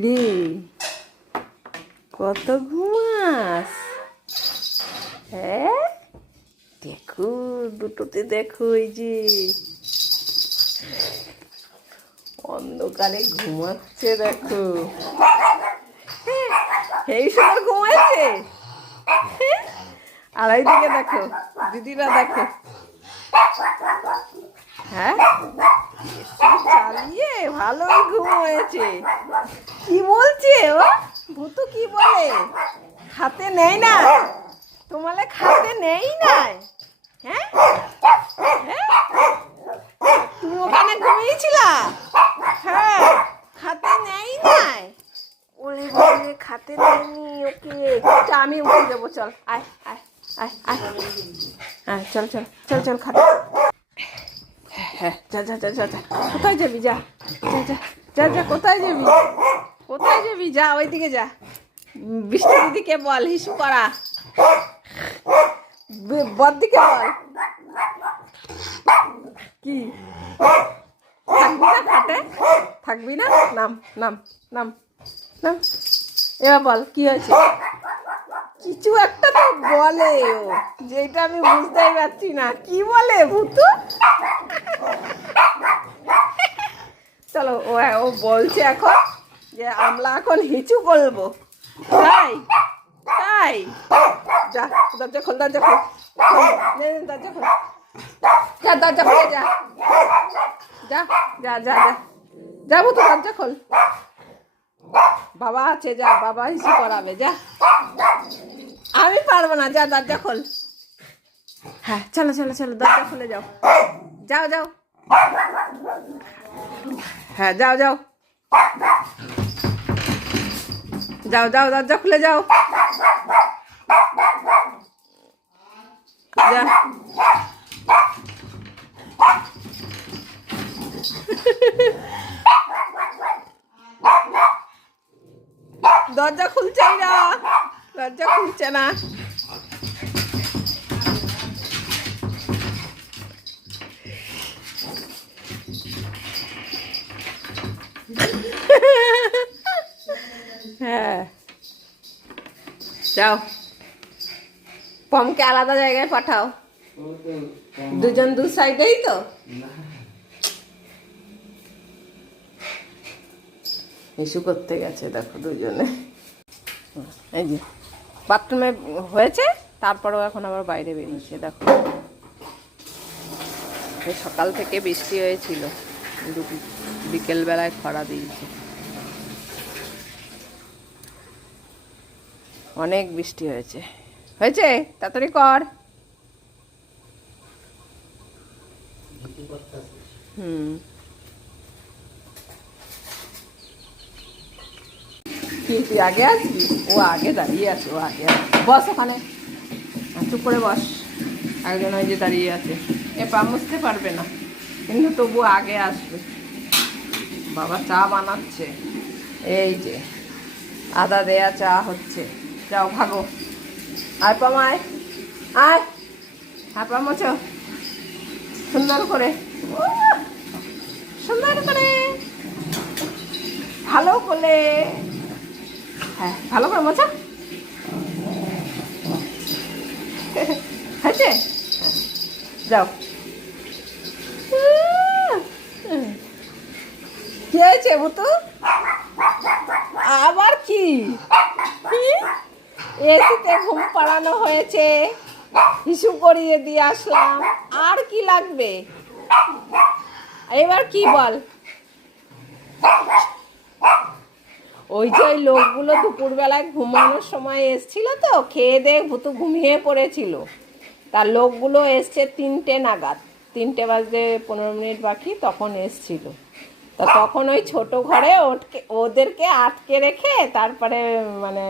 কিরে, কত ঘুমাস? হ্যাঁ, দেখো দুটোতে, দেখো এই যে অন্ধকারে ঘুমাচ্ছে, দেখো এই সময় ঘুমাচ্ছে। আর এইদিকে দেখো দিদিরা, দেখো হ্যাঁ চালিয়ে ভালোই ঘুমিয়েছে। কি বলছে ও ভূতু, কি বলে? খাতে নেই না তোমালে, খাতে নেই নাই? হ্যাঁ হ্যাঁ, তুমি ওখানে ঘুমিয়েছিলা? হ্যাঁ, খাতে নেই নাই? ওরে বলে খাতে নেয়নি ওকে। আমি উঠে দেবো, চল আয় আয় আয় আয়, হ্যাঁ চল চল চল চল খাতে। হ্যাঁ যা যা যা যা যা, কোথায় যাবি? যা যা যা যা যা, কোথায় যাবি? কোথায় যাবি? যা ওইদিকে যা। বৃষ্টি দিদিকে বল হিসু করা, বড়দিকে বল। কি থাকবি না খাটে? থাকবি না? নাম নাম নাম নাম। এবার বল কি হয়েছে? কিছু একটা তো বলে ও, যেটা আমি বুঝতেই পারছি না। কি বলে ভূতু? চলো, ও বলছে এখন যে আমরা এখন হিচু করবো, তাই তাই। যা দরজা খোল, দরজা খোল, দরজা খোল, যা দরজা খুলে যা যা যা যা যা, যাবো তো, দরজা খোল। বাবা আছে, যা, বাবা হিসু করাবে, যা। আমি পারবো না, যা দরজা খোল। হ্যাঁ চলো চলো চলো, দরজা খুলে যাও, যাও যাও, হ্যাঁ যাও যাও যাও যাও, দরজা খুলে যাও, যা। দরজা খুলছেই না, দরজা খুলছে না। হ্যাঁ যাও, পমকে আলাদা জায়গায় পাঠাও। দুজন দু সাইডেই তো। ইস্যু করতে গেছে, দেখো দুজনে। এই যে বাথরুমে হয়েছে, তারপরেও এখন আবার বাইরে বেরিয়েছে, দেখো। সকাল থেকে বৃষ্টি হয়েছিল, বিকেল বেলায় খরা দিয়েছে। অনেক বৃষ্টি হয়েছে, হয়েছে, তাড়াতাড়ি কর। কি তুই আগে আসবি? ও আগে দাঁড়িয়ে আছে, ও আগে বস ওখানে, চুপ করে বস। একজন ওই যে দাঁড়িয়ে আছে, এ পা মুছতে পারবে না, কিন্তু তবু আগে আসবে। বাবা চা বানাচ্ছে, এই যে আদা দেয়া চা হচ্ছে। যাও ভাগো, আর পামায় আয়, হ্যাঁ পামছ সুন্দর করে, সুন্দর করে, ভালো করে, হ্যাঁ ভালো করে মোছা হয়েছে। যাও, কি হয়েছে ভূতু? আবার কি? এসিতে ঘুম পাড়ানো হয়েছে, হিসু করিয়ে দিয়ে আসলাম, আর কি লাগবে? এবার কি বল? ওই যে ওই লোকগুলো দুপুরবেলায় ঘুমানোর সময় এসছিল তো, খেয়ে দিয়ে ভূতু ঘুমিয়ে পড়েছিল। তার লোকগুলো এসছে 3টে নাগাদ, 3টে বাজতে 15 মিনিট বাকি, তখন এসছিল। তা তখন ওই ছোট ঘরে ওদেরকে আটকে রেখে তারপরে মানে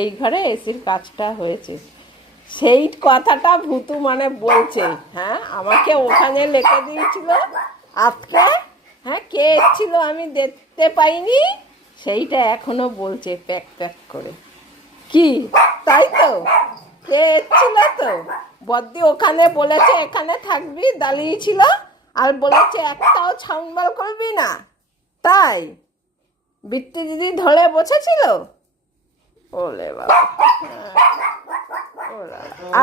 এই ঘরে এসির কাজটা হয়েছে। সেই কথাটা ভূতু মানে বলছে। হ্যাঁ, আমাকে ওখানে লিখে দিয়েছিল আজকে, হ্যাঁ কে এসেছিল আমি দেখতে পাইনি, সেইটা এখনো বলছে প্যাক প্যাক করে। কি তাই তো? কে এসেছিল তো? বদ্দি ওখানে বলেছে এখানে থাকবি, দাঁড়িয়েছিল আর বলেছে একটাও ছাউন্ড করবি না, তাই বৃত্তি দিদি ধরে বসেছিল। ওলে বাবা,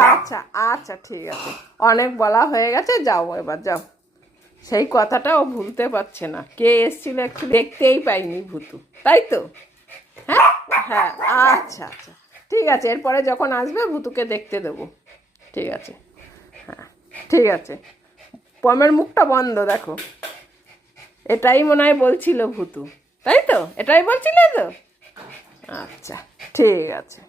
আচ্ছা আচ্ছা ঠিক আছে, অনেক বলা হয়ে গেছে, যাও এবার যাও। সেই কথাটা ও ভুলতে পারছে না, কে এসেছিল একটু দেখতেই পাইনি ভূতু, তাই তো? হ্যাঁ হ্যাঁ, আচ্ছা আচ্ছা ঠিক আছে, এরপরে যখন আসবে ভূতুকে দেখতে দেবো। ঠিক আছে, হ্যাঁ ঠিক আছে। পমের মুখটা বন্ধ, দেখো, এটাই মনে হয় বলছিল ভূতু, তাই তো? এটাই বলছিল তো? আচ্ছা ঠিক আছে।